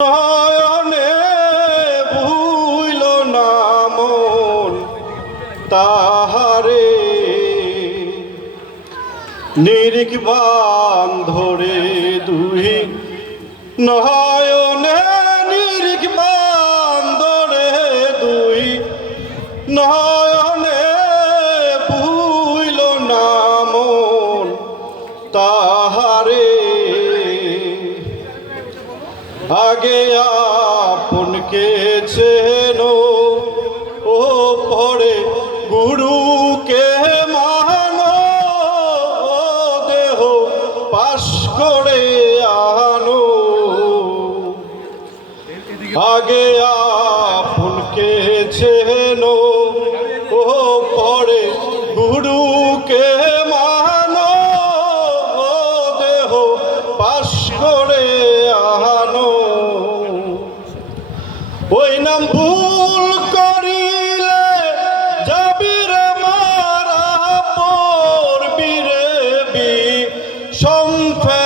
নয়নে ভুইল না মন তাহারে নিরিখ বান ধরে দুই নয়নে নিরিখ বান ধরে দুই নয়নে ভুইল না মন তাহারে আগে আপনকে চেনো ও পরে গুরুকে মানো দেহ পাশ করে আনো আগে আপনকে চেনো ও পরে গুরুকে মানো দেহ পাশ করে আনো ওই নাম ভুল করিলে যাবিরে মারা পড়বি রে সংখ্যা